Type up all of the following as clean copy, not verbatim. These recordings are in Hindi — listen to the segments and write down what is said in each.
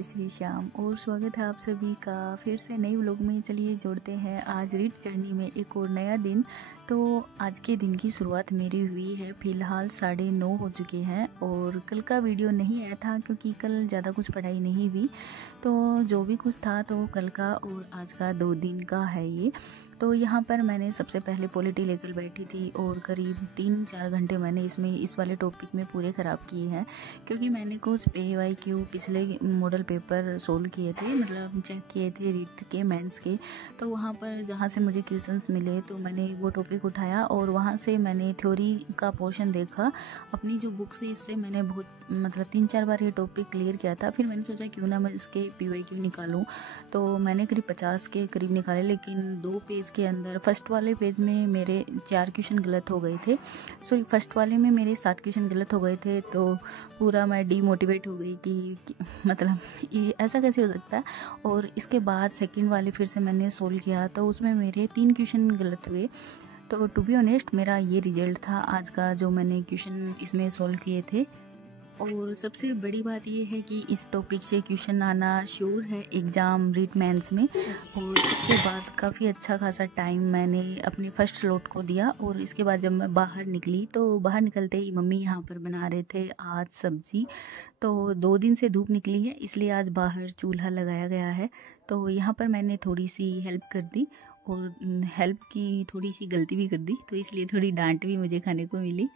जय श्री श्याम और स्वागत है आप सभी का फिर से नई व्लॉग में। चलिए जोड़ते हैं आज रीड जर्नी में एक और नया दिन। तो आज के दिन की शुरुआत मेरी हुई है, फ़िलहाल 9:30 हो चुके हैं और कल का वीडियो नहीं आया था क्योंकि कल ज़्यादा कुछ पढ़ाई नहीं हुई। तो जो भी कुछ था तो कल का और आज का 2 दिन का है ये। तो यहाँ पर मैंने सबसे पहले पॉलिटी लेकर बैठी थी और करीब 3-4 घंटे मैंने इस वाले टॉपिक में पूरे ख़राब किए हैं क्योंकि मैंने कुछ PYQ पिछले मॉडल पेपर सोल्व किए थे, मतलब चेक किए थे रीट के मेंस के। तो वहाँ पर जहाँ से मुझे क्वेश्चंस मिले तो मैंने वो टॉपिक उठाया और वहाँ से मैंने थ्योरी का पोर्शन देखा अपनी जो बुक से। इससे मैंने बहुत मतलब 3-4 बार ये टॉपिक क्लियर किया था। फिर मैंने सोचा क्यों ना मैं इसके PYQ निकालूं। तो मैंने करीब 50 के करीब निकाले, लेकिन 2 पेज के अंदर फर्स्ट वाले पेज में मेरे 4 क्वेश्चन गलत हो गए थे। सॉरी, फर्स्ट वाले में मेरे 7 क्वेश्चन गलत हो गए थे। तो पूरा मैं डीमोटिवेट हो गई कि मतलब ये ऐसा कैसे हो सकता है। और इसके बाद सेकंड वाले फिर से मैंने सोल्व किया तो उसमें मेरे 3 क्वेश्चन गलत हुए। तो टू बी ऑनेस्ट मेरा ये रिजल्ट था आज का जो मैंने क्वेश्चन इसमें सोल्व किए थे। और सबसे बड़ी बात ये है कि इस टॉपिक से क्वेश्चन आना श्योर है एग्ज़ाम रीट मेंस में। और इसके बाद काफ़ी अच्छा खासा टाइम मैंने अपने फर्स्ट स्लॉट को दिया। और इसके बाद जब मैं बाहर निकली तो बाहर निकलते ही मम्मी यहाँ पर बना रहे थे आज सब्ज़ी। तो 2 दिन से धूप निकली है इसलिए आज बाहर चूल्हा लगाया गया है। तो यहाँ पर मैंने थोड़ी सी हेल्प कर दी और हेल्प की थोड़ी सी गलती भी कर दी, तो इसलिए थोड़ी डांट भी मुझे खाने को मिली।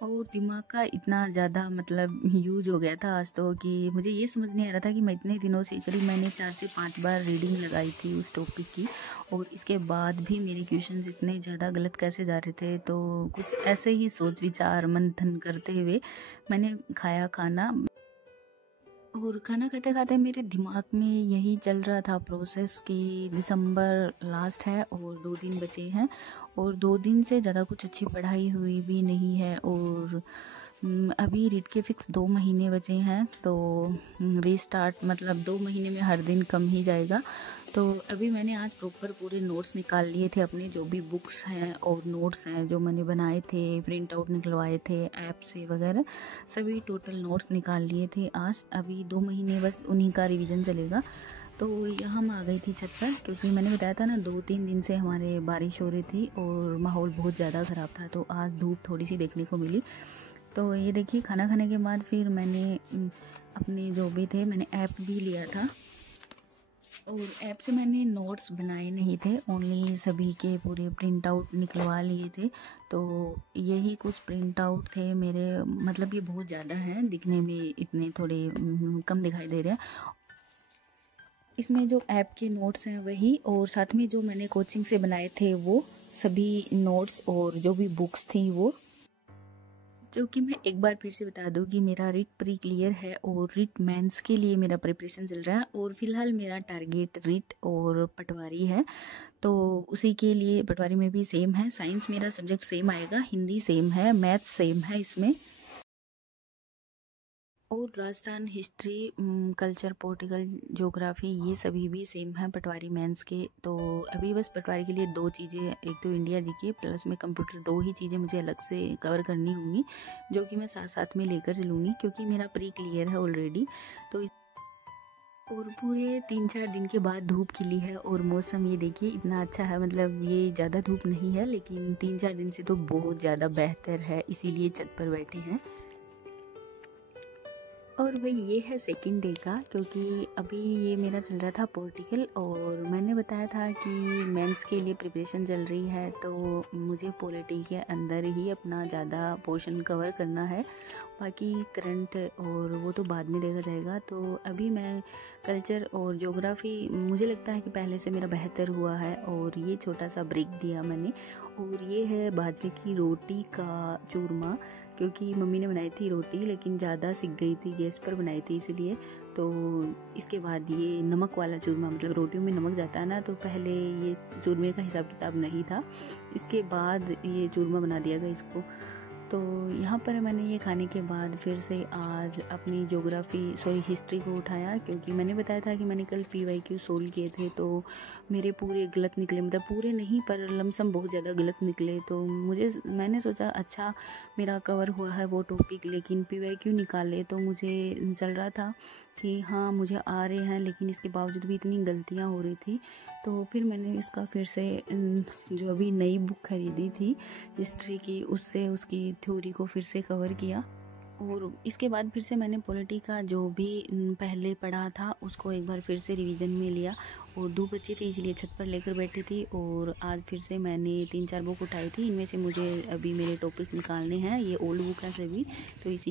और दिमाग का इतना ज़्यादा मतलब यूज हो गया था आज तो कि मुझे ये समझ नहीं आ रहा था कि मैं इतने दिनों से करीब मैंने 4 से 5 बार रीडिंग लगाई थी उस टॉपिक की और इसके बाद भी मेरे क्वेश्चंस इतने ज़्यादा गलत कैसे जा रहे थे। तो कुछ ऐसे ही सोच विचार मंथन करते हुए मैंने खाया खाना। और खाना खाते खाते मेरे दिमाग में यही चल रहा था प्रोसेस कि दिसंबर लास्ट है और 2 दिन बचे हैं और 2 दिन से ज़्यादा कुछ अच्छी पढ़ाई हुई भी नहीं है। और अभी रीट के फिक्स 2 महीने बचे हैं तो रीस्टार्ट मतलब 2 महीने में हर दिन कम ही जाएगा। तो अभी मैंने आज प्रॉपर पूरे नोट्स निकाल लिए थे अपने जो भी बुक्स हैं और नोट्स हैं जो मैंने बनाए थे, प्रिंट आउट निकलवाए थे ऐप से वगैरह, सभी टोटल नोट्स निकाल लिए थे आज। अभी 2 महीने बस उन्हीं का रिवीजन चलेगा। तो यहाँ मैं आ गई थी छत पर क्योंकि मैंने बताया था ना 2-3 दिन से हमारे बारिश हो रही थी और माहौल बहुत ज़्यादा ख़राब था। तो आज धूप थोड़ी सी देखने को मिली। तो ये देखिए खाना खाने के बाद फिर मैंने अपने जो भी थे मैंने ऐप भी लिया था और ऐप से मैंने नोट्स बनाए नहीं थे, ओनली सभी के पूरे प्रिंट आउट निकलवा लिए थे। तो यही कुछ प्रिंट आउट थे मेरे, मतलब ये बहुत ज़्यादा हैं, दिखने में इतने थोड़े कम दिखाई दे रहे हैं। इसमें जो ऐप के नोट्स हैं वही और साथ में जो मैंने कोचिंग से बनाए थे वो सभी नोट्स और जो भी बुक्स थी वो। जो कि मैं एक बार फिर से बता दूं कि मेरा रीट प्री क्लियर है और रीट मेंस के लिए मेरा प्रिपरेशन चल रहा है और फिलहाल मेरा टारगेट रीट और पटवारी है। तो उसी के लिए पटवारी में भी सेम है, साइंस मेरा सब्जेक्ट सेम आएगा, हिंदी सेम है, मैथ्स सेम है इसमें। और Rajasthan history, culture, political, geography ये सभी भी सेम है पटवारी मेंस के। तो अभी बस पटवारी के लिए 2 चीज़ें, एक तो इंडिया जीके प्लस में कंप्यूटर, 2 ही चीज़ें मुझे अलग से कवर करनी होंगी जो कि मैं साथ साथ में लेकर चलूँगी क्योंकि मेरा प्री क्लियर है ऑलरेडी। तो और पूरे 3-4 दिन के बाद धूप खिली है और मौसम ये देखिए इतना अच्छा है, मतलब ये ज़्यादा धूप नहीं है लेकिन 3-4 दिन से तो बहुत ज़्यादा बेहतर है, इसीलिए छत पर बैठे हैं। और वही ये है सेकंड डे का, क्योंकि अभी ये मेरा चल रहा था पॉलिटिकल और मैंने बताया था कि मेंस के लिए प्रिपरेशन चल रही है तो मुझे पॉलिटी के अंदर ही अपना ज़्यादा पोर्शन कवर करना है, बाकी करंट और वो तो बाद में देखा जाएगा। तो अभी मैं कल्चर और ज्योग्राफी मुझे लगता है कि पहले से मेरा बेहतर हुआ है और ये छोटा सा ब्रेक दिया मैंने। और ये है बाजरे की रोटी का चूरमा, क्योंकि मम्मी ने बनाई थी रोटी लेकिन ज़्यादा सिक गई थी, गैस पर बनाई थी इसलिए। तो इसके बाद ये नमक वाला चूरमा, मतलब रोटियों में नमक जाता है ना, तो पहले ये चूरमे का हिसाब किताब नहीं था, इसके बाद ये चूरमा बना दिया गया इसको। तो यहाँ पर मैंने ये खाने के बाद फिर से आज अपनी हिस्ट्री को उठाया क्योंकि मैंने बताया था कि मैंने कल PYQ सोल्व किए थे तो मेरे पूरे गलत निकले, मतलब पूरे नहीं पर लमसम बहुत ज़्यादा गलत निकले। तो मैंने सोचा अच्छा मेरा कवर हुआ है वो टॉपिक, लेकिन PYQ निकाले तो मुझे चल रहा था कि हाँ मुझे आ रहे हैं, लेकिन इसके बावजूद भी इतनी गलतियाँ हो रही थी। तो फिर मैंने इसका फिर से जो अभी नई बुक खरीदी थी हिस्ट्री की, उससे उसकी थ्योरी को फिर से कवर किया। और इसके बाद फिर से मैंने पॉलिटी का जो भी पहले पढ़ा था उसको एक बार फिर से रिवीजन में लिया। और धूप अच्छी थी इसलिए छत पर लेकर बैठी थी, और आज फिर से मैंने 3-4 बुक उठाई थी। इनमें से मुझे अभी मेरे टॉपिक निकालने हैं, ये ओल्ड बुक है सभी, तो इसी